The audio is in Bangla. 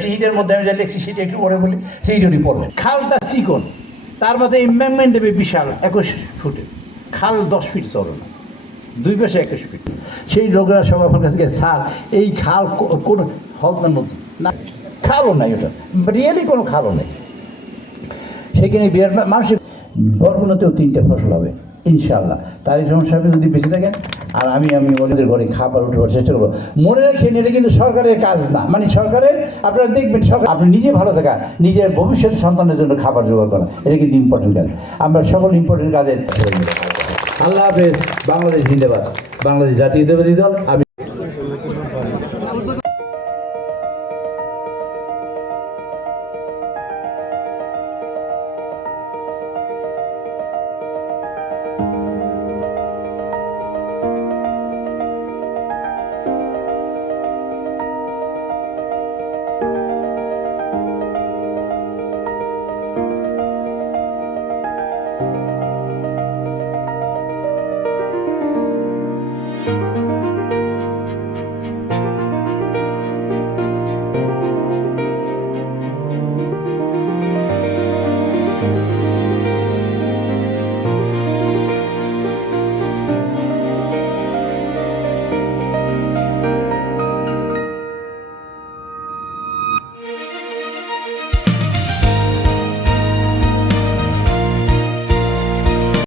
সিটের মধ্যে আমি যা লিখছি সেটা একটু পরে বলি, সেইটুকুই পড়বেন। খালটা চিকন, তার মধ্যে এম্বাংমেন্ট দেবে বিশাল 21 ফুটে, খাল 10 ফিট চড়ো না, দুই পাশে 21 ফিট। সেই লোকরা সব আমার কাছে স্যার এই খাল কোন হলদা নদী না, খালও নাই, ওটা রিয়েলি কোনো খালও নেই সেখানে। বিরাট মানুষের বরগুনাতেও 3টে ফসল হবে ইনশাআল্লাহ। তারিক রহমান সাহেব যদি বেঁচে থাকেন আর আমি ওদের ঘরে খাবার উঠবার চেষ্টা করবো। মনে রাখেন এটা কিন্তু সরকারের কাজ না, মানে সরকারের, আপনারা দেখবেন সরকার, আপনি নিজে ভালো থাকা, নিজের ভবিষ্যৎ সন্তানের জন্য খাবার জোগাড় করা, এটা কিন্তু ইম্পর্টেন্ট কাজ। আমরা সকল ইম্পর্টেন্ট কাজে। আল্লাহ হাফেজ। বাংলাদেশ জিন্দাবাদ। বাংলাদেশ জাতীয়তাবাদী দল। আমি